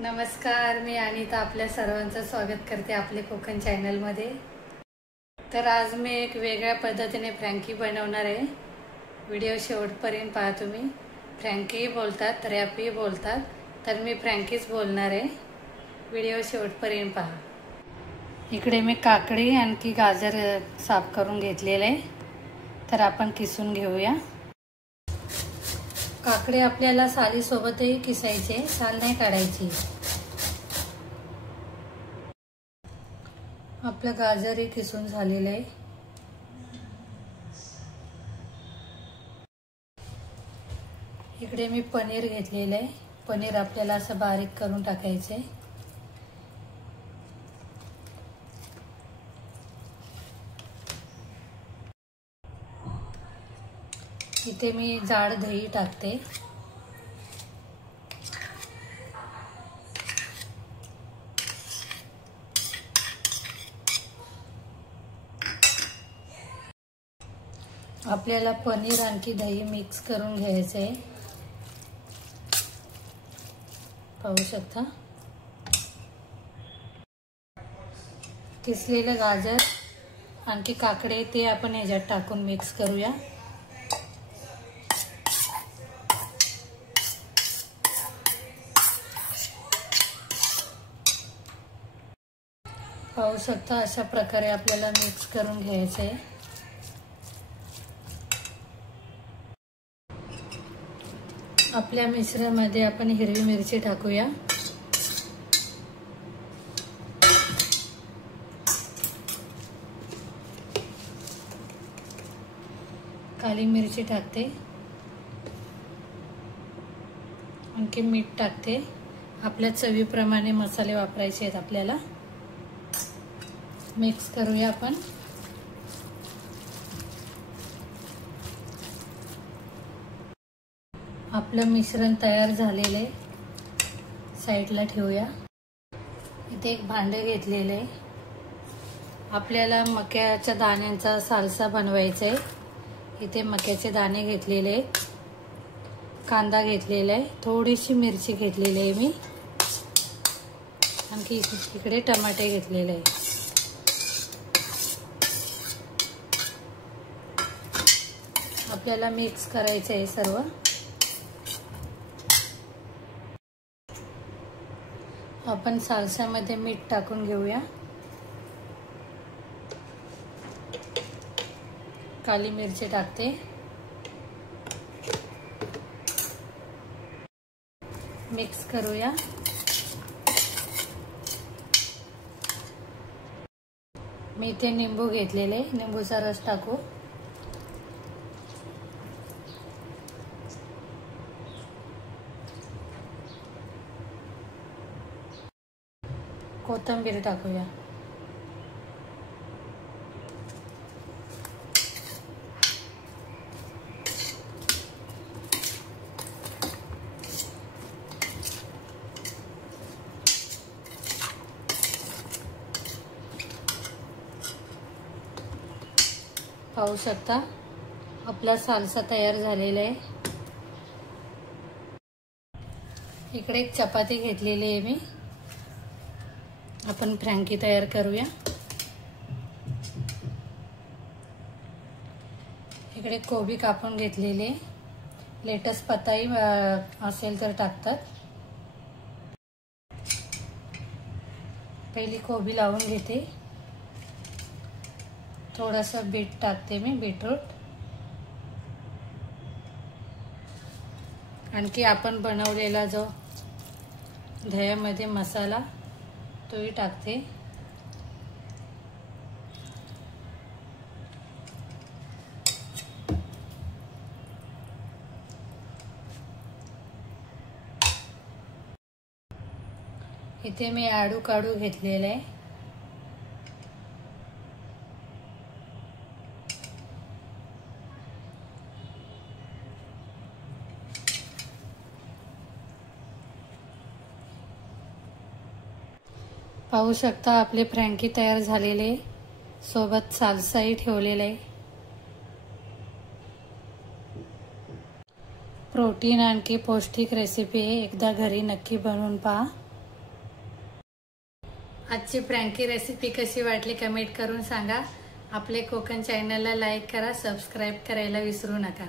नमस्कार, मी अनिता आपल्या सर्वांचं स्वागत करते आपले कोकण चॅनलमध्ये। तर आज मी एक वेगळ्या पद्धतीने फ्रँकी बनवणार आहे। व्हिडिओ शेवटपर्यंत पहा तुम्ही। फ्रँकी बोलतात, रॅपी बोलतात, तर मी फ्रँकीच बोलणार आहे। व्हिडिओ शेवटपर्यंत पहा। इकडे मी काकडी आणखी गाजर साफ करून घेतलेले आहे, तर आपण किसून घेऊया। काकडे आपल्याला साली सोबतही किसायचे, साल नाही काढायची। आपलं गाजरही किसून झालेलं आहे। इकडे मी पनीर घेतलेलं आहे। पनीर आपल्याला असं बारीक करून टाकायचे। इथे मी जाड दही टाकते। आपल्याला पनीर आणखी दही मिक्स करून घ्यायचं आहे। पाहू शकता, किसलेलं गाजर आणखी काकडे ते आपण ह्याच्यात टाकून मिक्स करूया। पाहू शकता, अशा प्रकारे आपल्याला मिक्स करून घ्यायचं आहे। आपल्या मिश्रणामध्ये आपण हिरवी मिरची टाकूया। काली मिरची टाकते, आणखी मीठ टाकते। आपल्या चवीप्रमाणे मसाले वापरायचे आहेत आपल्याला। मिक्स करूया आपण। आपलं मिश्रण तयार झालेलं आहे, साईडला ठेवूया। इथे एक भांडे घेतलेले आहे। आपल्याला मक्याच्या दाण्यांचा सालसा बनवायचा आहे। इथे मक्याचे दाणे घेतलेले आहेत, कांदा घेतलेला आहे, थोडीशी मिरची घेतलेली आहे मी, आणखी इकडे टमाटे घेतलेले आहे। आपल्याला मिक्स करायचं आहे सर्व। आपण सालसामध्ये मीठ टाकून घेऊया। काली मिरची टाकते, मिक्स करूया। मी इथे निंबू घेतलेले, निंबूचा रस टाकू। कोथिंबीर टाकूया। पाहू शकता, आपला सालसा तयार झालेला आहे। इकडे एक चपाती घेतलेली आहे मी। आपण फ्रँकी तयार करूया। इकडे कोबी कापून घेतलेले, लेटस पत्ताही असेल तर टाकतात। पहिली कोबी लावून घेते, थोडासा बीट टाकते मी, बीटरूट, आणखी आपण बनवलेला जो दह्यामध्ये मसाला तोही टाकते। इथे मी आडू काढू घेतलेला आहे। पाहू शकता, आपले फ्रँकी तयार झालेले, सोबत सालसाही ठेवलेला आहे। प्रोटीन आणखी पौष्टिक रेसिपी आहे, एकदा घरी नक्की बनवून पहा। आजची फ्रँकी रेसिपी कशी वाटली कमेंट करून सांगा। आपले कोकण चॅनलला लाईक करा, सबस्क्राईब करायला विसरू नका।